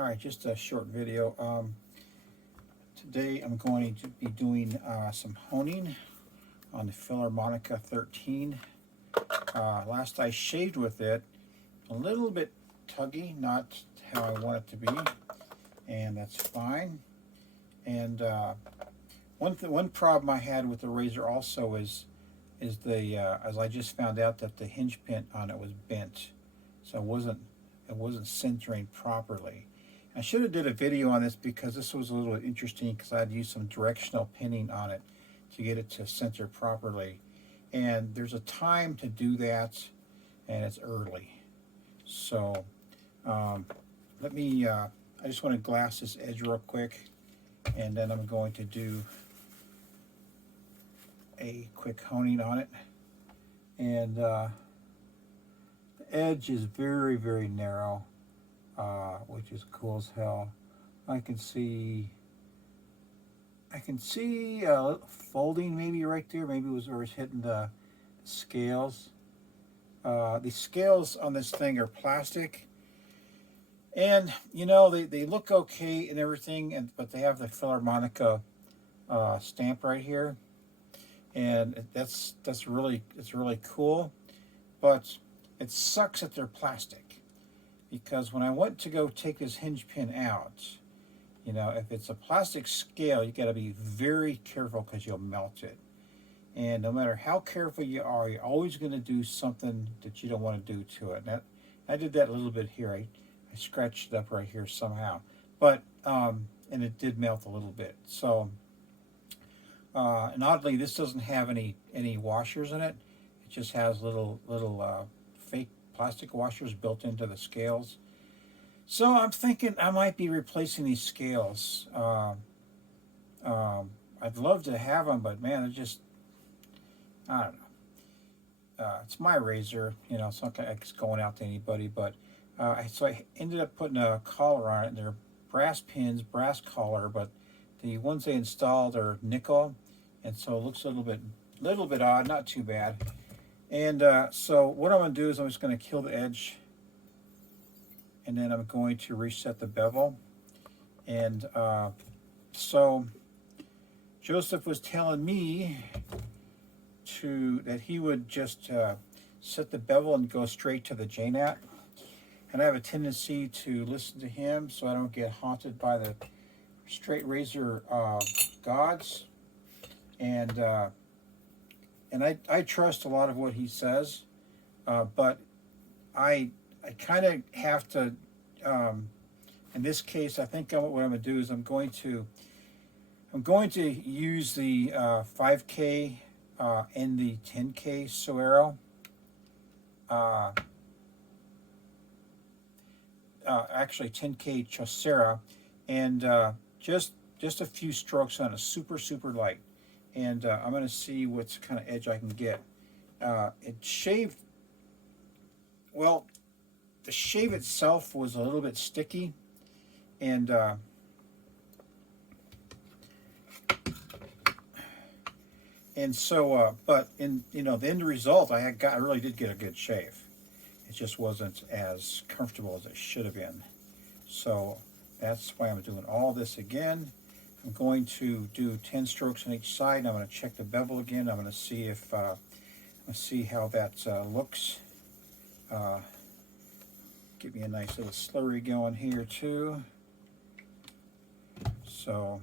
All right, just a short video. Today I'm going to be doing some honing on the Philharmonica 13. Last I shaved with it, a little bit tuggy, not how I want it to be, and that's fine. And one problem I had with the razor also is the as I just found out that the hinge pin on it was bent, so it wasn't centering properly. I should have did a video on this because this was a little interesting because I had used some directional pinning on it to get it to center properly. And there's a time to do that, and it's early. So let me, I just want to glass this edge real quick, and then I'm going to do a quick honing on it. And the edge is very, very narrow. Which is cool as hell. I can see folding maybe right there. Maybe it was where it's hitting the scales. The scales on this thing are plastic, and you know they look okay and everything, but they have the Philharmonica stamp right here, and it's really cool. But it sucks that they're plastic. Because when I went to go take this hinge pin out, you know, if it's a plastic scale, you got to be very careful because you'll melt it. And no matter how careful you are, you're always going to do something that you don't want to do to it. And I did that a little bit here. I scratched it up right here somehow. But, and it did melt a little bit. So, and oddly, this doesn't have any washers in it. It just has little fake plastic washers built into the scales. So I'm thinking I might be replacing these scales. I'd love to have them, but man, they're just, I don't know. It's my razor, you know, it's not like it's going out to anybody, but so I ended up putting a collar on it, and they're brass pins, brass collar, but the ones they installed are nickel, and so it looks a little bit odd, not too bad. And so what I'm going to do is I'm just going to kill the edge, and then I'm going to reset the bevel. And so Joseph was telling me that he would just set the bevel and go straight to the J-nut. And I have a tendency to listen to him so I don't get haunted by the straight razor gods. And I trust a lot of what he says, but I kind of have to, in this case, I think what I'm going to do is I'm going to use the 5K and the 10K Suero. Actually 10K Chaucera, and just a few strokes on it, super light. And I'm going to see what kind of edge I can get. It shaved, well, the shave itself was a little bit sticky, and so, but in the end result, I really did get a good shave. It just wasn't as comfortable as it should have been. So that's why I'm doing all this again. I'm going to do 10 strokes on each side. I'm going to check the bevel again. I'm going to see if see how that looks. Get me a nice little slurry going here too. So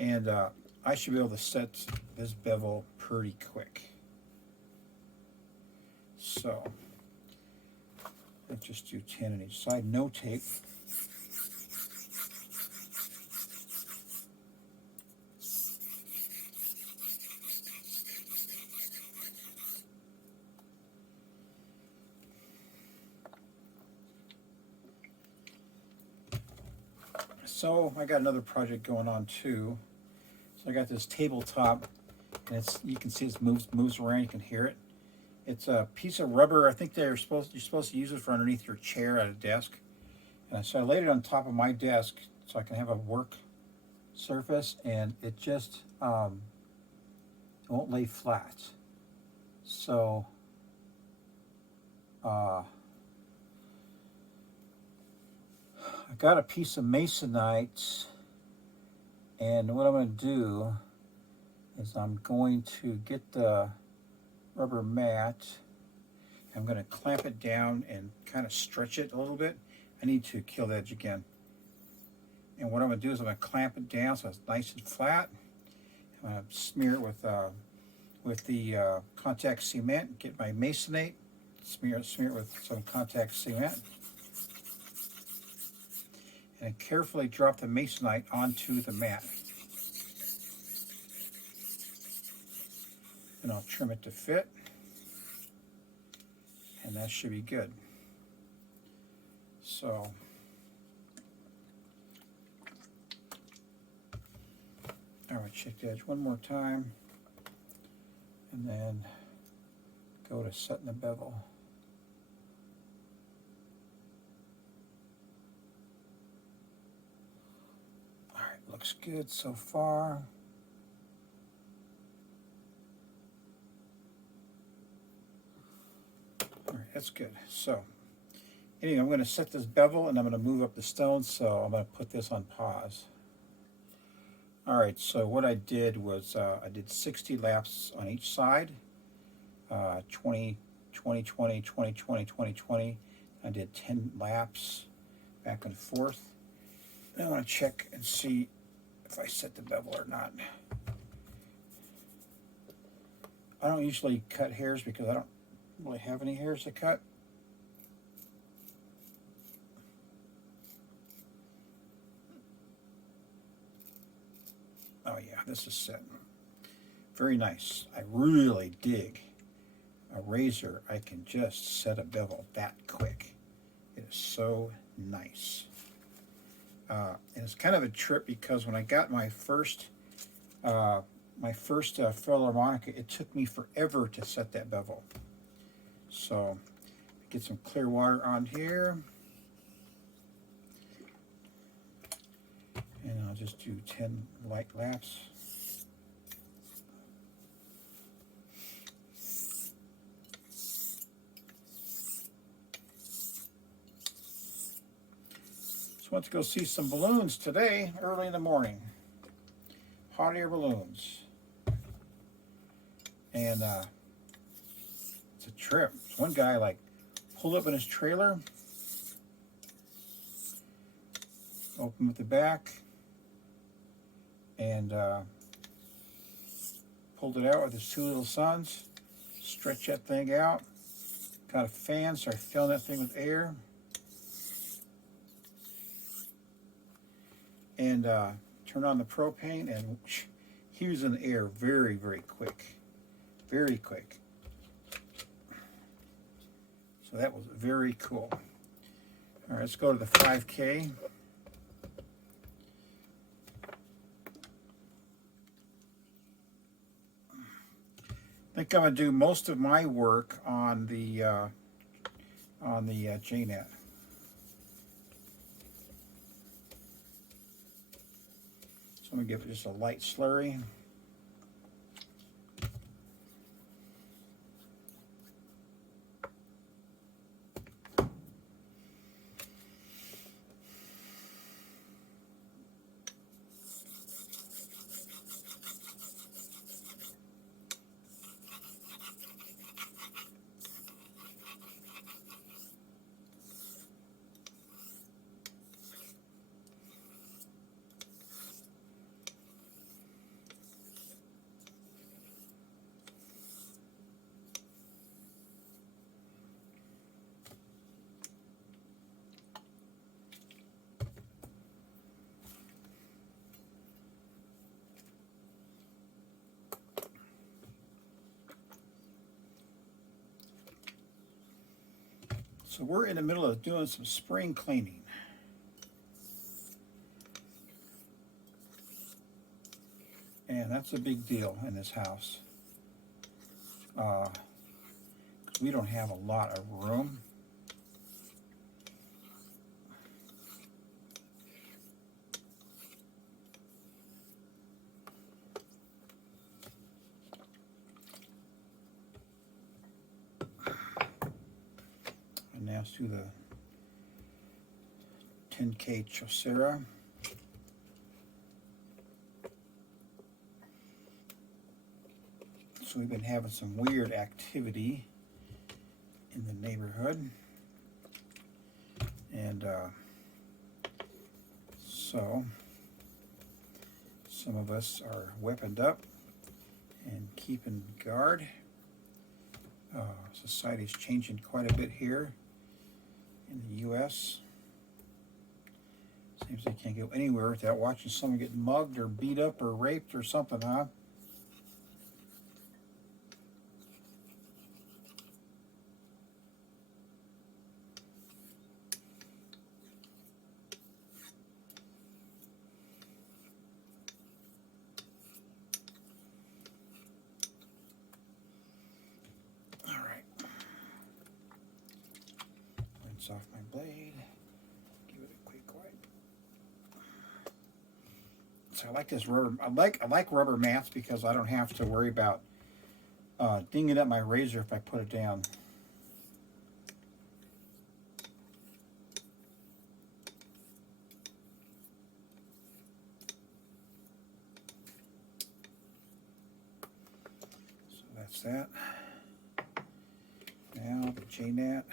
and I should be able to set this bevel pretty quick. So let's just do 10 on each side, no tape. So I got another project going on too. So I got this tabletop, and you can see it moves around. You can hear it. It's a piece of rubber. I think you're supposed to use it for underneath your chair at a desk. And so I laid it on top of my desk so I can have a work surface, and it just won't lay flat. So I got a piece of masonite, and what I'm going to do is I'm going to get the rubber mat. I'm going to clamp it down and kind of stretch it a little bit. I need to kill the edge again. And what I'm going to do is I'm going to clamp it down so it's nice and flat. I'm going to smear it with the contact cement. Get my masonite, smear it with some contact cement, and carefully drop the masonite onto the mat. And I'll trim it to fit, and that should be good. So all right, check the edge one more time, and then go to setting the bevel. All right, looks good so far. All right, that's good. So anyway, I'm going to set this bevel, and I'm going to move up the stones, so I'm going to put this on pause. All right, so what I did was I did 60 laps on each side, 20, 20, 20, 20, 20, 20, 20. I did 10 laps back and forth. And I want to check and see if I set the bevel or not. I don't usually cut hairs because I don't really have any hairs to cut. Oh yeah, this is set. Very nice. I really dig a razor. I can just set a bevel that quick. It is so nice. And it's kind of a trip because when I got my first Philharmonica, it took me forever to set that bevel. So get some clear water on here, and I'll just do 10 light laps. So I went to go see some balloons today, early in the morning. Hot air balloons. And it's a trip. One guy like pulled up in his trailer, opened with the back, and pulled it out with his two little sons, stretched that thing out, got a fan, started filling that thing with air, and turned on the propane, and he was in the air very, very quick. Very quick. So that was very cool. All right, let's go to the 5K. I think I'm going to do most of my work on the J-net. So I'm going to give it just a light slurry. So we're in the middle of doing some spring cleaning. And that's a big deal in this house. We don't have a lot of room. Now let's do the 10K Chaucera. So we've been having some weird activity in the neighborhood. And so some of us are weaponed up and keeping guard. Society's changing quite a bit here in the U.S. Seems they can't go anywhere without watching someone get mugged or beat up or raped or something, huh? All right. Rinse off my blade. Give it a quick wipe. So I like this rubber. I like rubber mats because I don't have to worry about dinging up my razor if I put it down. So that's that. Now the J-nut.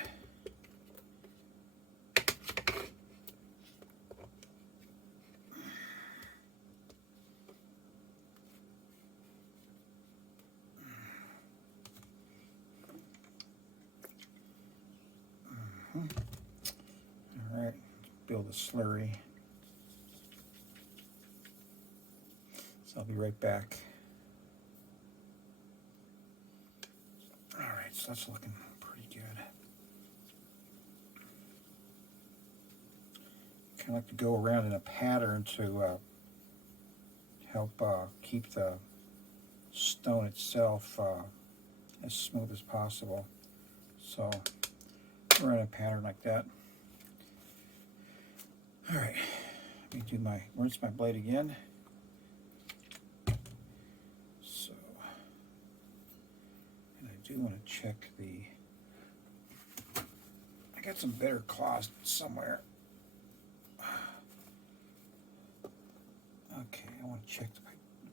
All right, build a slurry. So I'll be right back. All right, so that's looking pretty good. Kind of like to go around in a pattern to help keep the stone itself as smooth as possible. So we're in a pattern like that. All right, let me rinse my blade again. So, and I do want to check I got some better cloths somewhere. Okay, I want to check the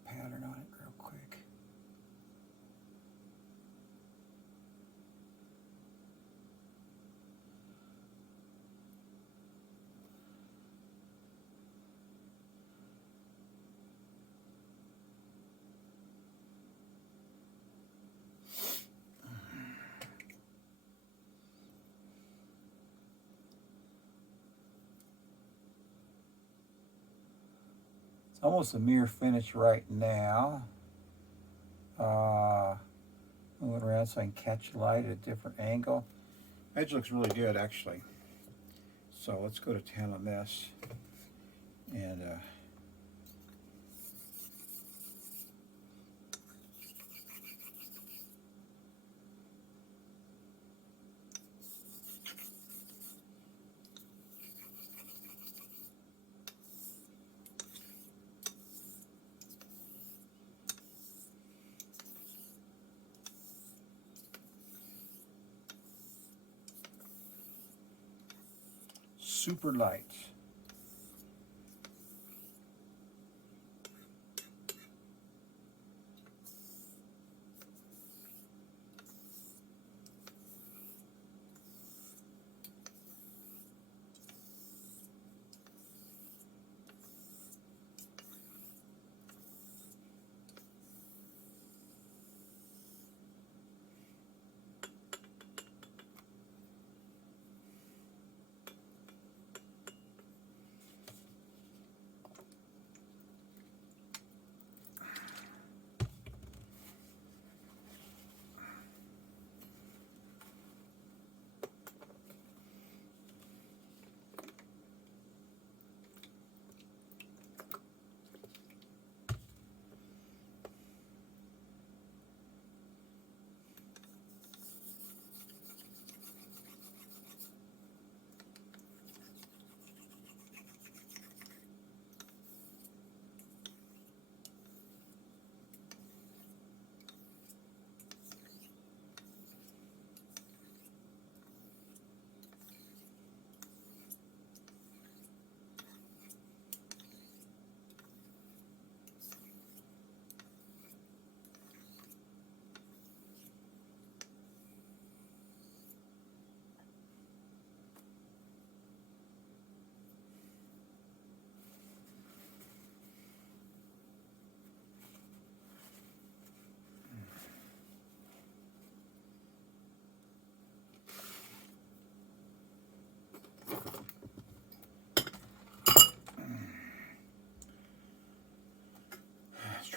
pattern on it real quick. It's almost a mirror finish right now. Move it around so I can catch light at a different angle. Edge looks really good, actually. So let's go to 10 on this. And super light.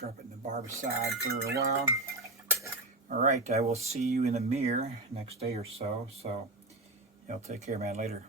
drop it in the barbicide for a while. All right, I will see you in the mirror next day or so. So, take care, man. Later.